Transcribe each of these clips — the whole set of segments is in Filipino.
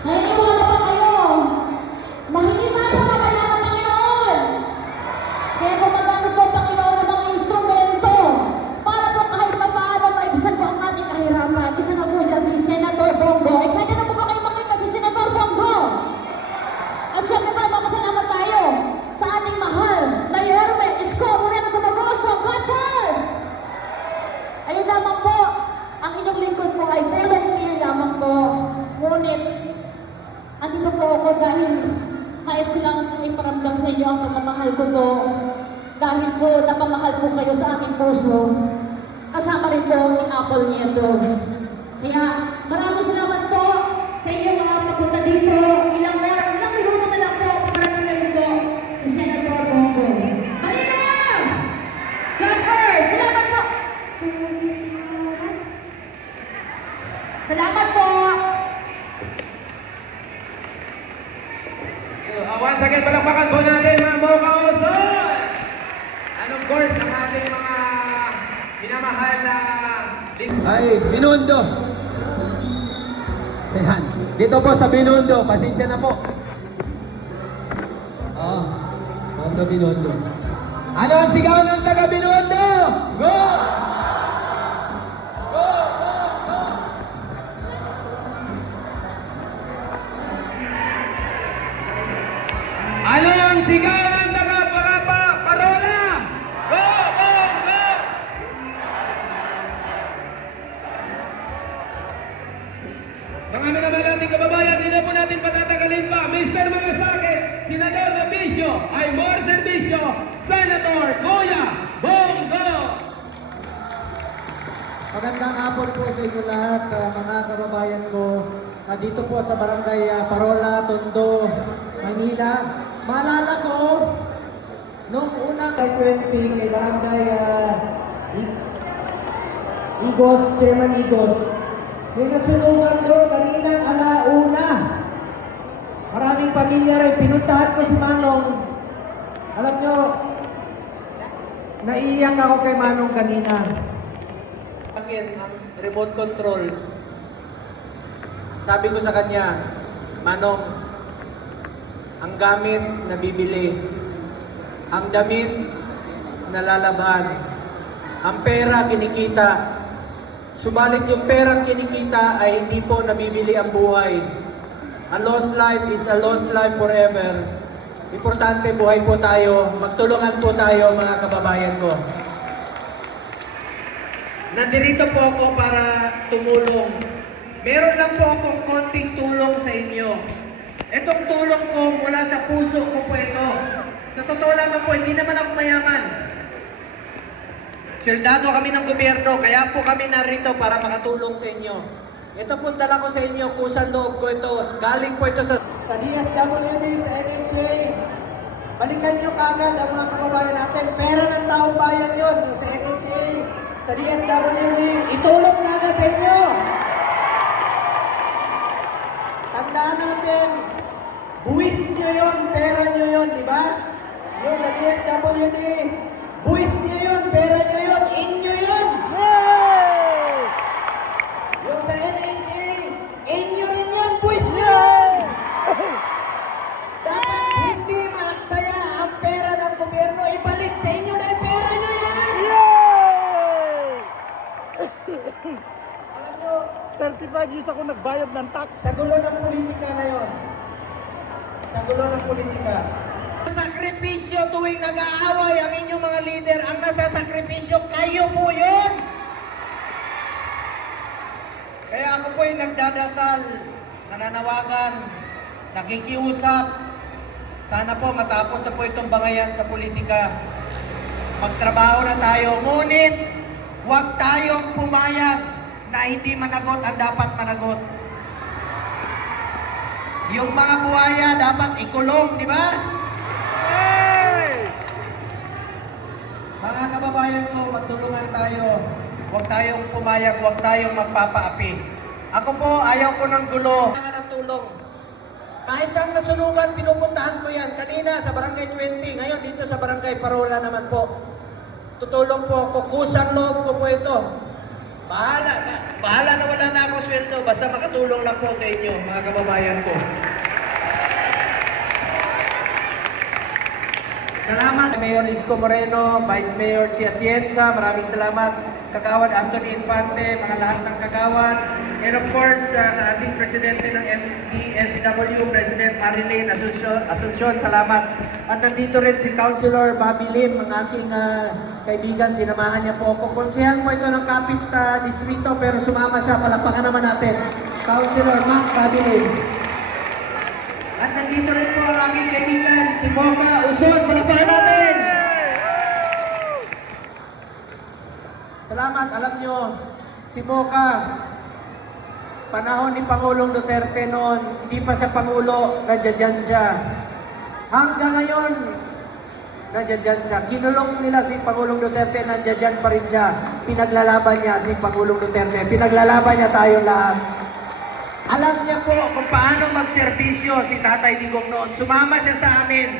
Naniniwala ba kayo na hindi tayo nakakala ng Panginoon? Kaya gumagamit po ang Panginoon ng mga instrumento para po kahit pa paano maibisan po ang ating kahirapan. Isa na po dyan si Senator Bongo. Excited na po ba kayo makita si Senator Bongo? At syempre pa napapasalamat tayo sa ating mahal na Yorme Isko Moreno Dumagoso. God bless! Ayun lamang po, ang inyong lingkod po ay volunteer lamang po. Ngunit, andito po ako dahil nais ko lang po iparamdam sa inyo ang pagmamahal ko po. Dahil po napamahal po kayo sa aking puso. Kasama rin po ang Apple nito. Kaya maraming salamat po sa inyo mga pagpunta dito. Ilang minuto na lang po para rin po si Senator Bongo. Marina! God bless! Salamat po! Salamat po! Once again, palakpakan po natin mga Mokaoson! And of course, ang ating mga minamahal na... Ay, Binondo! Ayan. Dito po sa Binondo, pasensya na po. Binondo, Binondo. Ano ang sigaw ng taga Binondo? Go! Go, go, go! Ano ang sigaw ng taga Parola? Go, go, go! Mga minamahal nating kababayan, hindi na po natin patatagalin pa. Mr. Magasake, Senador Novicio, ay more servisyo, Senator Kuya Bongo! Magandang hapon po sa inyo lahat, mga kababayan ko. Dito po sa Barangay Parola, Tondo, Maynila. Maalala ko, noong unang 20 kay Barangay Igos, Chairman Igos, may nasunugan doon kaninang alauna. Maraming pamilya rin. Pinuntahan ko si Manong. Alam nyo, naiiyak ako kay Manong kanina. Akin ang remote control. Sabi ko sa kanya, Manong, ang gamit na bibili, ang damit nalalabhan, ang pera kinikita. Subalit yung perang kinikita ay hindi po nabibili ang buhay. A lost life is a lost life forever. Importante buhay po tayo, magtulungan po tayo mga kababayan ko. Nandirito po ako para tumulong. Meron lang po akong konting tulong sa inyo. Itong tulong ko mula sa puso ko po ito. Sa totoo lamang po, hindi naman ako mayaman. Sweldado kami ng gobyerno, kaya po kami narito para makatulong sa inyo. Ito po dala ko sa inyo, kusang loob ko ito. Galing po ito sa DSWD, sa NHA, balikan nyo kagad ang mga kababayan natin. Pera ng taong bayan yun, yung sa NHA, sa DSWD, itulong kagad sa inyo. Tandaan natin, buwis nyo yun, pera nyo yun, di ba? Yung sa DSWD, buwis nyo yun, pera nyo yun, inyo yun. Yung sa NHA, inyo rin yun, buwis nyo yun. Dapat hindi maaksaya ang pera ng gobyerno, ibalik sa inyo na yung pera nyo yan. Alam nyo, 35 years ako nagbayad ng tax. sa gulo ng politika ngayon, sa gulo ng politika, sakripisyo tuwing nag-aaway ang inyong mga leader. Ang nasasakripisyo, kayo po yun! Kaya ako po ay nagdadasal, nananawagan, nakikiusap. Sana po matapos na po itong bangayan sa politika. Magtrabaho na tayo. Ngunit, huwag tayong pumayag na hindi managot ang dapat managot. Yung mga buhaya dapat ikulong, di ba? Mga kababayan ko, magtulungan tayo. Huwag tayong pumayag, huwag tayong magpapaapi. Ako po, ayaw ko ng gulo. Kailangan ng tulong. Kahit saan nasunugan, pinupuntahan ko yan. Kanina sa Barangay 20, ngayon dito sa Barangay Parola naman po. Tutulong po ako, kusang loob ko po ito. Bahala na wala na ako sweldo. Basta makatulong lang po sa inyo, mga kababayan ko. Salamat, Mayor Isko Moreno, Vice Mayor Chia Atienza, maraming salamat. Kagawad Anthony Infante, mga lahat ng kagawad. And of course, ang ating presidente ng MPSW, President Marilyn Asuncion, salamat. At nandito rin si Councilor Bobby Lim, ang aking kaibigan, sinamahan niya po ako. Konsehal mo ito ng kapit distrito, pero sumama siya, palapakan naman natin. Councilor Bobby Lim. At nandito rin po ang aking kaibigan, si Mocha Uson, palapakan natin! Salamat, alam nyo, si Mocha, panahon ni Pangulong Duterte noon, hindi pa siya Pangulo, nandiyan siya. Hanggang ngayon, nandiyan siya. Kinulong nila si Pangulong Duterte, nandiyan pa rin siya. Pinaglalaban niya si Pangulong Duterte. Pinaglalaban niya tayong lahat. Alam niya po kung paano magserbisyo si Tatay Digong noon. Sumama siya sa amin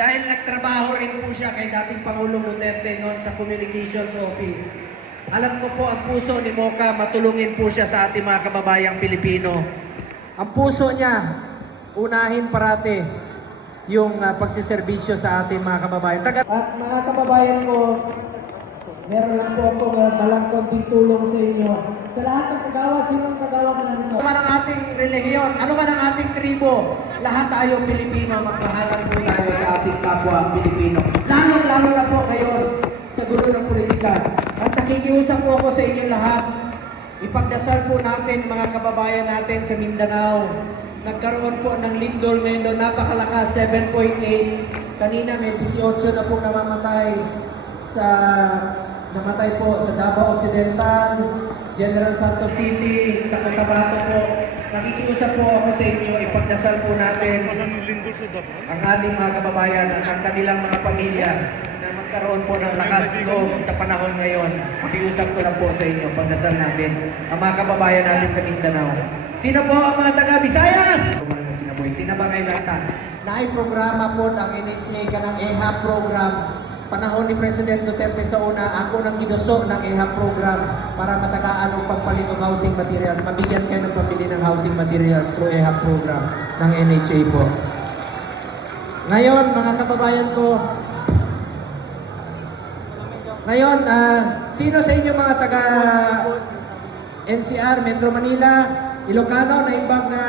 dahil nagtrabaho rin po siya kay dating Pangulong Duterte noon sa Communications Office. Alam ko po ang puso ni Mocha, matulungin po siya sa ating mga kababayang Pilipino. Ang puso niya, unahin parati yung pagsiservisyo sa ating mga kababayan. At mga kababayan ko, meron lang po ako dalang konting tulong sa inyo. Sa lahat ng kagawad, sinong kagawad na nito? Ano man ang ating relihiyon, ano man ang ating tribo, lahat tayo Pilipino, magmahalan po tayo sa ating kapwa Pilipino. Lalo na po ngayon sa gulo ng politika. At nakikiusap po ako sa inyo lahat, ipagdasal po natin mga kababayan natin sa Mindanao. Nagkaroon po ng lindol ngayon, napakalakas, 7.8. Kanina may 18 na po namatay po sa Davao Occidental, General Santos City, sa Cotabato po. Nakikiusap po ako sa inyo, ipagdasal po natin ang ating mga kababayan at ang kanilang mga pamilya na magkaroon po ng lakas loob sa panahon ngayon. Pakiusap ko lang po sa inyo, pagdasal natin ang mga kababayan natin sa Mindanao. Sino po ang mga taga-Visayas? Tinabangay-latan. Nai-programa po ang NHA ka ng EHAP program. Panahon ni President Duterte sa una, ako nang ginuso ng EHAP program para matagaan ang pagpalit ng housing materials. Mabigyan kayo ng pambili ng housing materials through EHAP program ng NHA po. Ngayon, mga kababayan ko, sino sa inyo mga taga NCR, Metro Manila, Ilocano, naimbag na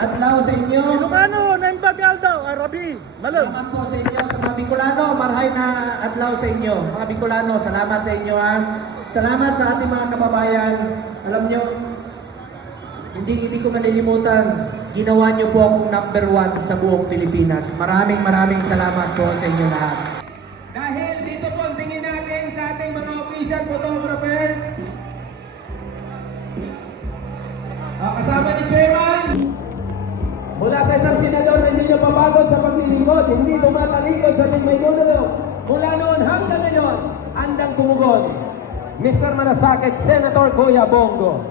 adlaw sa inyo? Ilocano, naimbag daw, Arabi, Malog. Salamat po sa inyo. Sa mga Bicolano, marhay na adlaw sa inyo. Mga Bicolano, salamat sa inyo ha. Salamat sa ating mga kababayan. Alam nyo, hindi ko malilimutan, ginawa nyo po akong number 1 sa buong Pilipinas. Maraming salamat po sa inyo lahat. Dahil dito po ang tingin natin sa ating mga official photographers. Kasama ni Chairman. Mula sa isang senador na hindi nyo papagod sa paglilingkod, hindi tumatalikod sa may nuno. Mula noon hanggang ngayon, andang tumugon. Mr. Manasakit, Senator Kuya Bongo.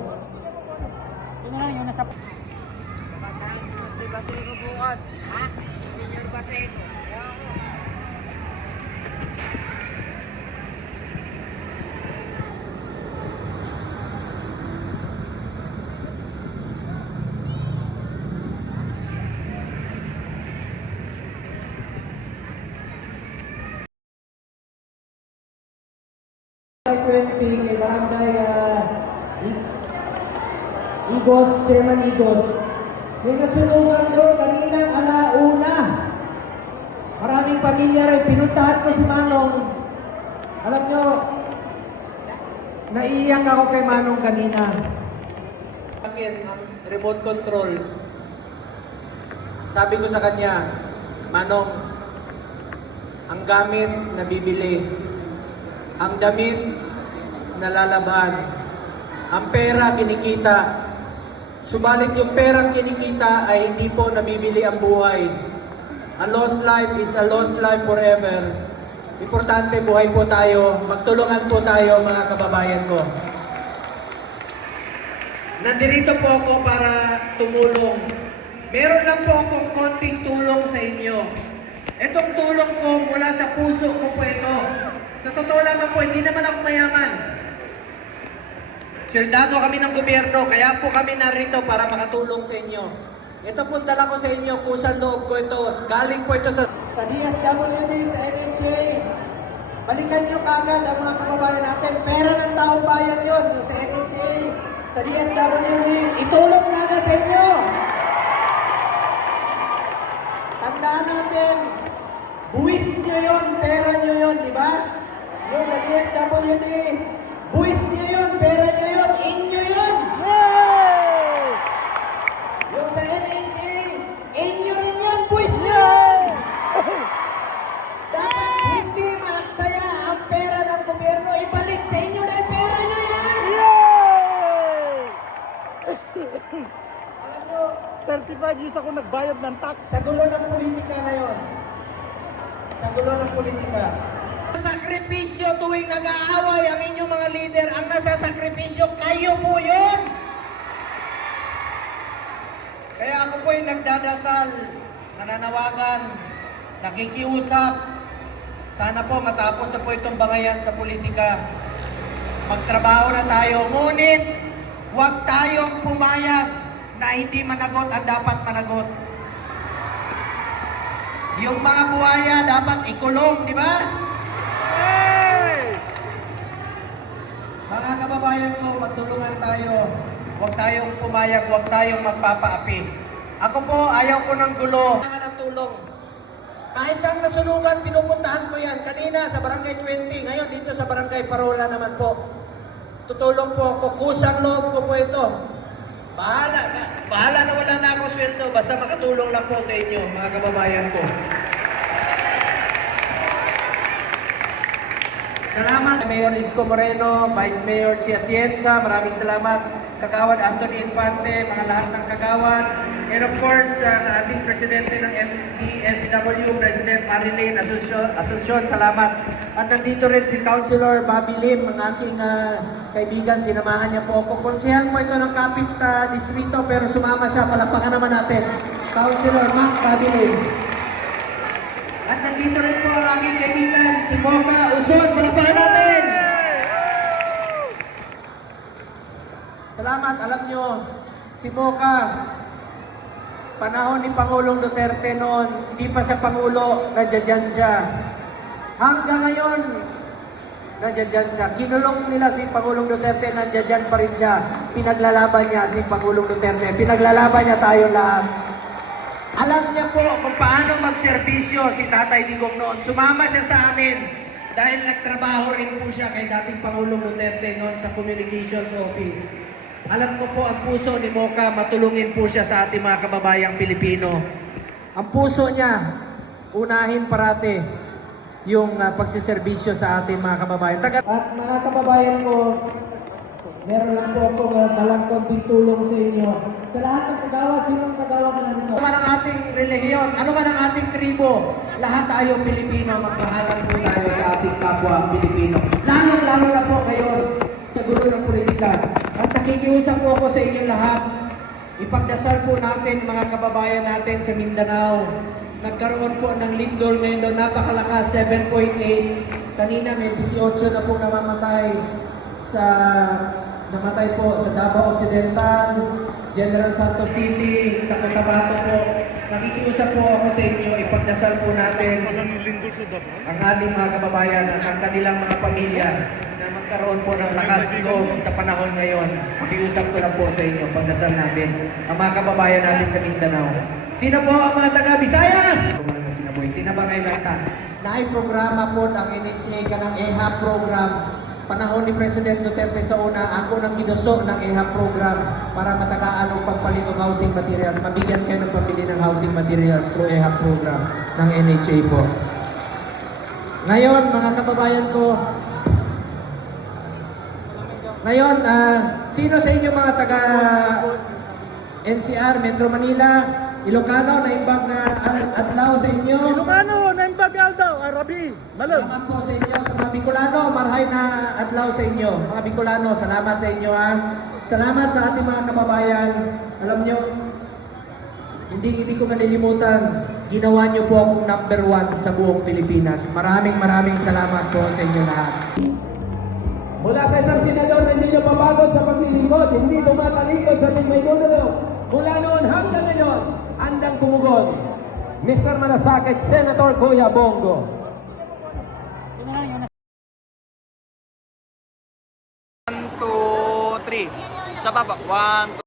Kay Barangay Igos, Chairman Igos. May nasunugan doon kaninang alauna. Maraming pamilya rin. Pinuntahan ko si Manong. Alam nyo, naiiyak ako kay Manong kanina. Akin ang remote control. Sabi ko sa kanya, Manong, ang gamit na bibili, ang damit na lalaban, ang pera kinikita. Subalit yung perang kinikita ay hindi po nabibili ang buhay. A lost life is a lost life forever. Importante, buhay po tayo. Magtulungan po tayo, mga kababayan ko. Nandirito po ako para tumulong. Meron lang po akong konting tulong sa inyo. Itong tulong ko mula sa puso ko po ito. Sa totoo lamang po, hindi naman ako mayaman. Sweldado kami ng gobyerno, kaya po kami narito para makatulong sa inyo. Ito pong dala ko sa inyo, kusang loob ko ito. Galing po ito sa DSWD, sa NHA, balikan nyo kagad ang mga kababayan natin. Pera ng taong bayan yun, yung sa NHA, sa DSWD, itulong kagad sa inyo. Tandaan natin, buwis nyo yun, pera nyo yun, di ba? Yung sa DSWD, buwis nyo yun, pera nyo yun, inyo yun. Yung sa NHA, inyo rin yun, buwis nyo. Dapat hindi maaksaya ang pera ng gobyerno, ibalik sa inyo na yung pera nyo yan. Alam nyo, 35 years ako nagbayad ng tax. sa gulo ng politika ngayon, sa gulo ng politika, sakripisyo tuwing nag-aaway ang inyong mga leader. Ang nasasakripisyo, kayo po yun. Kaya ako po'y nagdadasal, nananawagan, nakikiusap. Sana po matapos na po itong bangayan sa politika. Magtrabaho na tayo, ngunit huwag tayong pumayag na hindi managot ang dapat managot. Yung mga buhaya dapat ikulong, di ba? Mga kababayan ko, magtulungan tayo. Huwag tayong pumayag, huwag tayong magpapaapi. Ako po, ayaw ko ng gulo. Kailangan ng tulong. Kahit saan nasunugan, pinupuntahan ko yan. Kanina sa Barangay 20, ngayon dito sa Barangay Parola naman po. Tutulong po ako, kusang loob ko po ito. Bahala na wala na ako sweldo, basta makatulong lang po sa inyo, mga kababayan ko. Salamat, Mayor Isko Moreno, Vice Mayor Chia Atienza, maraming salamat. Kagawad Anthony Infante, mga lahat ng kagawad. And of course, ang ating presidente ng MDSW, President Marilyn Asuncion, salamat. At nandito rin si Councilor Bobby Lim, ang aking kaibigan, sinamahan niya po ako. Konsehal mo ito ng kapit distrito, pero sumama siya, palakpakan naman natin. Councilor Bobby Lim. At nandito rin po ang aking kaibigan, si Mocha Uson, palakpakan natin! Salamat, alam nyo, si Mocha, panahon ni Pangulong Duterte noon, hindi pa siya Pangulo, nandiyan siya. Hanggang ngayon, nandiyan siya. Kinulong nila si Pangulong Duterte, nandiyan pa rin siya. Pinaglalaban niya si Pangulong Duterte. Pinaglalaban niya tayo lahat. Alam niya po kung paano magserbisyo si Tatay Digong noon. Sumama siya sa amin dahil nagtrabaho rin po siya kay dating Pangulong Duterte noon sa Communications Office. Alam ko po ang puso ni Mocha, matulungin po siya sa ating mga kababayang Pilipino. Ang puso niya, unahin parate yung pagsiservisyo sa ating mga kababayan. at mga kababayan ko, meron lang po akong dalang konting tulong sa inyo. Sa lahat ng kagawad, sinong kagawad na nito? Ano man ang ating relihiyon, ano man ang ating tribo, lahat tayo Pilipino, magpahalan po tayo sa ating kapwa Pilipino. Lalo na po kayo sa gulo ng politika. At nakikiusap po ako sa inyo lahat, ipagdasal po natin mga kababayan natin sa Mindanao. Nagkaroon po ng lindol ngayon doon, napakalakas, 7.8. Kanina may 18 na po namatay po sa Davao Occidental, General Santos City, sa Cotabato po. Nakikiusap po ako sa inyo, ipagdasal po natin ang ating mga kababayan at ang kanilang mga pamilya na magkaroon po ng lakas loob sa panahon ngayon. Nakikiusap ko lang po sa inyo, pagdasal natin ang mga kababayan natin sa Mindanao. Sino po ang mga taga-Visayas? Tinabangay lata. Naay-programa po ang NHA ka ng EHAP program. Panahon ni President Duterte sa una, ako nang ginuso ng EHAP program para matagaan ang pagpalit ng housing materials. Mabigyan kayo ng pambili ng housing materials through EHAP program ng NHA po. Ngayon, mga kababayan ko, ngayon, sino sa inyo mga taga NCR, Metro Manila, Ilocano, naimbag na adlaw sa inyo? Ilocano, naimbag daw, Arabi, Malon. Salamat po sa inyo. Sa mga Bicolano, marhay na adlaw sa inyo. Mga Bicolano, salamat sa inyo ha. Salamat sa ating mga kababayan. Alam nyo, hindi ko malilimutan, ginawa nyo po akong #1 sa buong Pilipinas. Maraming salamat po sa inyo lahat. Mula sa isang senador na hindi napapagod sa paglilingkod, hindi tumatalikod sa ating may nuno. Mula noon hanggang ngayon, andang tumugon. Mr. Manasakit, Senator Kuya Bongo. 1, 2, 3. Sa baba. 1,